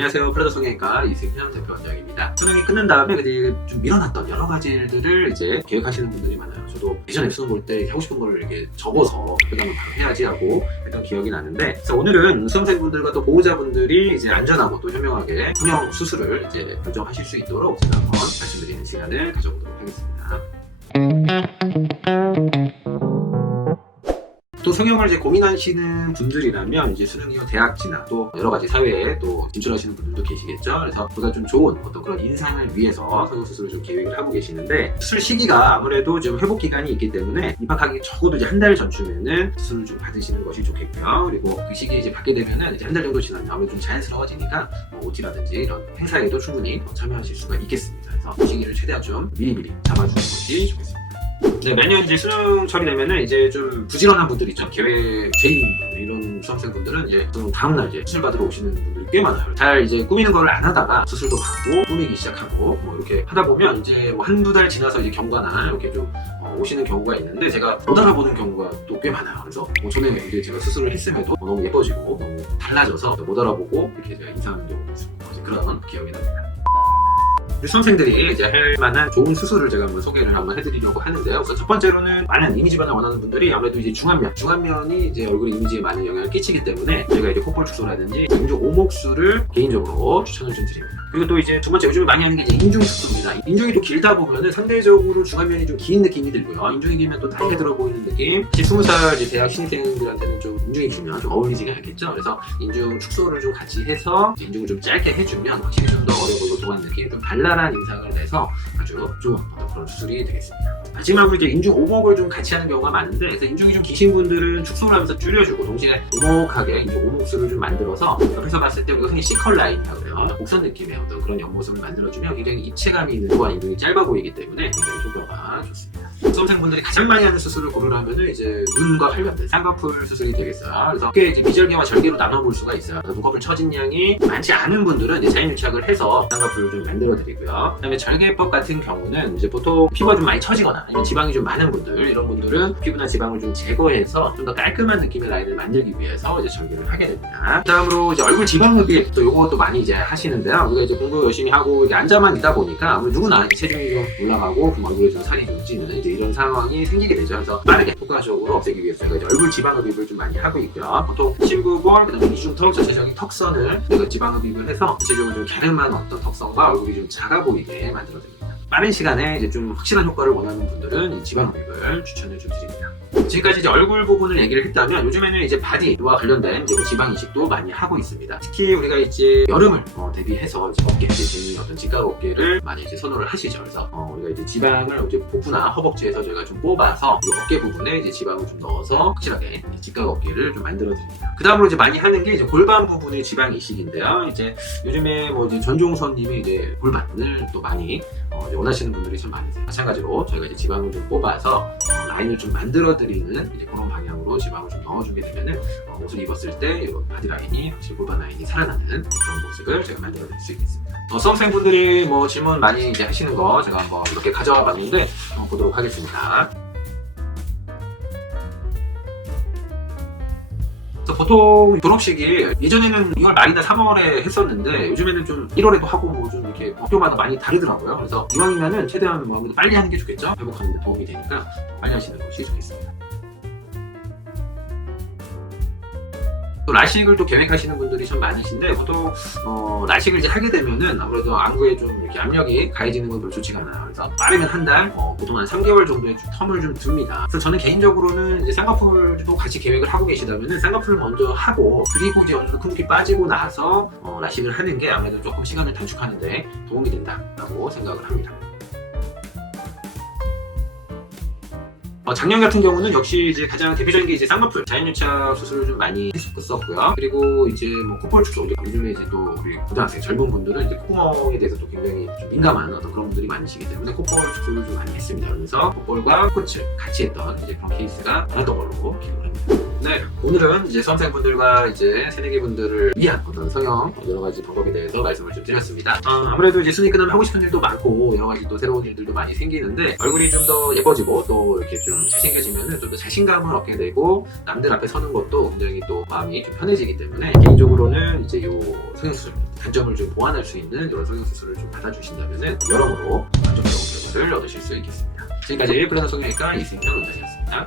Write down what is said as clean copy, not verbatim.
안녕하세요. 프라다 성형외과 이승현 대표 원장입니다. 수능이 끝난 다음에 이제 좀 밀어놨던 여러 가지 일들을 이제 계획하시는 분들이 많아요. 저도 예전에 수능 볼 때 하고 싶은 거를 이렇게 적어서 그다음에 바로 해야지 하고 했던 기억이 나는데, 그래서 오늘은 수험생분들과 또 보호자분들이 이제 안전하고 또 현명하게 성형 수술을 이제 결정하실 수 있도록 제가 한번 말씀드리는 시간을 가져보도록 하겠습니다. 또 성형을 이제 고민하시는 분들이라면 이제 수능 이후 대학지나 또 여러 가지 사회에 또 진출하시는 분들도 계시겠죠. 그래서 보다 좀 좋은 어떤 그런 인상을 위해서 성형 수술을 좀 계획을 하고 계시는데, 수술 시기가 아무래도 좀 회복 기간이 있기 때문에 입학하기 적어도 이제 한 달 전쯤에는 수술을 좀 받으시는 것이 좋겠고요. 그리고 그 시기에 이제 받게 되면은 이제 한 달 정도 지나면 아무래도 좀 자연스러워지니까 OT라든지 이런 행사에도 충분히 참여하실 수가 있겠습니다. 그래서 그 시기를 최대한 좀 미리미리 잡아주는 것이 좋겠습니다. 네, 매년 이제 수능철이 되면은 이제 좀 부지런한 분들 있죠. 계획 제일 이런 수험생분들은 이제 다음날 이제 수술 받으러 오시는 분들이 꽤 많아요. 잘 이제 꾸미는 걸 안 하다가 수술도 받고 꾸미기 시작하고 뭐 이렇게 하다 보면 이제 뭐 한두 달 지나서 이제 경과나 이렇게 좀 오시는 경우가 있는데, 제가 못 알아보는 경우가 또 꽤 많아요. 그래서 전에 이제 제가 수술을 했음에도 너무 예뻐지고 너무 달라져서 못 알아보고 이렇게 제가 이상한 경우가 있었고 그런 기억이 납니다. 우리 수험생들이 이제 할 만한 좋은 수술을 제가 한번 소개를 한번 해드리려고 하는데요. 그래서 첫 번째로는 많은 이미지 변화 원하는 분들이 아무래도 이제 중안면이 이제 얼굴 이미지에 많은 영향을 끼치기 때문에 저희가 이제 콧볼 축소라든지 인중 오목술을 개인적으로 추천을 좀 드립니다. 그리고 또 이제 두 번째 요즘에 많이 하는 게 이제 인중 축소입니다. 인중이 또 길다 보면은 상대적으로 중안면이 좀 긴 느낌이 들고요. 인중이 길면 또 나이가 들어 보이는 느낌. 20살 이제 대학 신입생들한테는 좀 인중이 길면 좀 어울리지가 않겠죠. 그래서 인중 축소를 좀 같이 해서 인중을 좀 짧게 해주면 확실히 좀 더 어려 보이고 동안 느낌, 좀 발랄한 인상을 내서 아주 좋은 그런 수술이 되겠습니다. 마지막으로 이제 인중 오목을 좀 같이 하는 경우가 많은데, 그래서 인중이 좀 기신 분들은 축소를 하면서 줄여주고 동시에 오목하게 인중 오목술을 좀 만들어서 옆에서 봤을 때 우리가 흔히 C컬 라인이라고 해요. 곡선 느낌의 어떤 그런 옆모습을 만들어주면 굉장히 입체감이 있는 또한 인중이 짧아 보이기 때문에 굉장히 효과가 좋습니다. 수험생분들이 가장 많이 하는 수술을 고르라면 이제 눈과 관련된 쌍꺼풀 수술이 되겠어요. 그래서 꽤 이제 미절개와 절개로 나눠볼 수가 있어요. 그래서 눈꺼풀 처진 양이 많지 않은 분들은 이제 자연유착을 해서 쌍꺼풀을 좀 만들어 드리고요. 그다음에 절개법 같은 경우는 이제 보통 피부가 좀 많이 처지거나 아니면 지방이 좀 많은 분들, 이런 분들은 피부나 지방을 좀 제거해서 좀 더 깔끔한 느낌의 라인을 만들기 위해서 이제 절개를 하게 됩니다. 그다음으로 이제 얼굴 지방흡입, 또 요것도 많이 이제 하시는데요. 우리가 이제 공부 열심히 하고 이제 앉아만 있다 보니까 아무래도 누구나 체중이 좀 올라가고 그럼 얼굴에 좀 살이 좀 찌는 이제 이런 상황이 생기게 되죠. 그래서 빠르게 효과적으로 없애기 위해서 저희가 이제 얼굴 지방흡입을 좀 많이 하고 있고요. 보통 심부볼, 그다음에 이중턱, 전체적인 턱선을 저희가 지방흡입을 해서 전체적으로 좀 갸름한 어떤 턱선과 얼굴이 좀 작아 보이게 만들어드립니다. 빠른 시간에 이제 좀 확실한 효과를 원하는 분들은 이 지방흡입을 추천을 좀 드립니다. 지금까지 이제 얼굴 부분을 얘기를 했다면, 요즘에는 이제 바디와 관련된 이제 지방 이식도 많이 하고 있습니다. 특히 우리가 이제 여름을 대비해서 이제 어깨 대신 어떤 직각 어깨를 많이 이제 선호를 하시죠. 그래서 우리가 이제 지방을 이제 복부나 허벅지에서 저희가 좀 뽑아서 이 어깨 부분에 이제 지방을 좀 넣어서 확실하게 직각 어깨를 좀 만들어 드립니다. 그 다음으로 이제 많이 하는 게 이제 골반 부분의 지방 이식인데요. 이제 요즘에 뭐 이제 전종선님이 이제 골반을 또 많이 이제 원하시는 분들이 참 많으세요. 마찬가지로 저희가 이제 지방을 좀 뽑아서 라인을 좀 만들어 드리는 이제 그런 방향으로 지방을 좀 넣어주게 되면은 옷을 입었을 때 이런 바디 라인이 확실히 골반 라인이 살아나는 그런 모습을 제가 만들어 드릴 수 있겠습니다. 수험생분들이 뭐 질문 많이 이제 하시는 거 제가 한번 이렇게 가져와 봤는데 보도록 하겠습니다. 보통 졸업식이 예전에는 2월 말이나 3월에 했었는데, 요즘에는 좀 1월에도 하고 뭐 좀 이렇게 학교마다 많이 다르더라고요. 그래서 이왕이면은 최대한 뭐 빨리 하는 게 좋겠죠. 회복하는 데 도움이 되니까 빨리 하시는 것이 좋겠습니다. 또 라식을 또 계획하시는 분들이 참 많으신데, 보통 라식을 이제 하게 되면은 아무래도 안구에 좀 이렇게 압력이 가해지는 건 별로 좋지가 않아요. 그래서 빠르면 한 달, 보통 한 3개월 정도의 텀을 좀 둡니다. 그래서 저는 개인적으로는 이제 쌍꺼풀도 같이 계획을 하고 계시다면은 쌍꺼풀을 먼저 하고, 그리고 이제 어느 정도 큰피 빠지고 나서 라식을 하는 게 아무래도 조금 시간을 단축하는데 도움이 된다라고 생각을 합니다. 작년 같은 경우는 역시 이제 가장 대표적인 게 이제 쌍꺼풀 자연유착 수술을 좀 많이 했었고요. 그리고 이제 뭐 콧볼 축소, 요즘에 이제 또 우리 고등학생 젊은 분들은 이제 콧구멍에 대해서 또 굉장히 좀 민감한 어떤 그런 분들이 많으시기 때문에 콧볼 축소를 좀 많이 했습니다. 그래서 콧볼과 코끝을 같이 했던 이제 그런 케이스가 많았던 걸로 기록을 합니다. 네, 오늘은 이제 수험생분들과 이제 새내기분들을 위한 어떤 성형 여러 가지 방법에 대해서 말씀을 좀 드렸습니다. 아무래도 이제 수능이 끝나면 하고 싶은 일도 많고 여러 가지 또 새로운 일들도 많이 생기는데, 얼굴이 좀 더 예뻐지고 또 이렇게 좀 잘생겨지면은 좀 더 자신감을 얻게 되고 남들 앞에 서는 것도 굉장히 또 마음이 좀 편해지기 때문에 개인적으로는 이제 요 성형수술 단점을 좀 보완할 수 있는 이런 성형수술을 좀 받아주신다면은 여러모로 만족스러운 결과를 얻으실 수 있겠습니다. 지금까지 플라나 성형외과 이승현 원장이었습니다.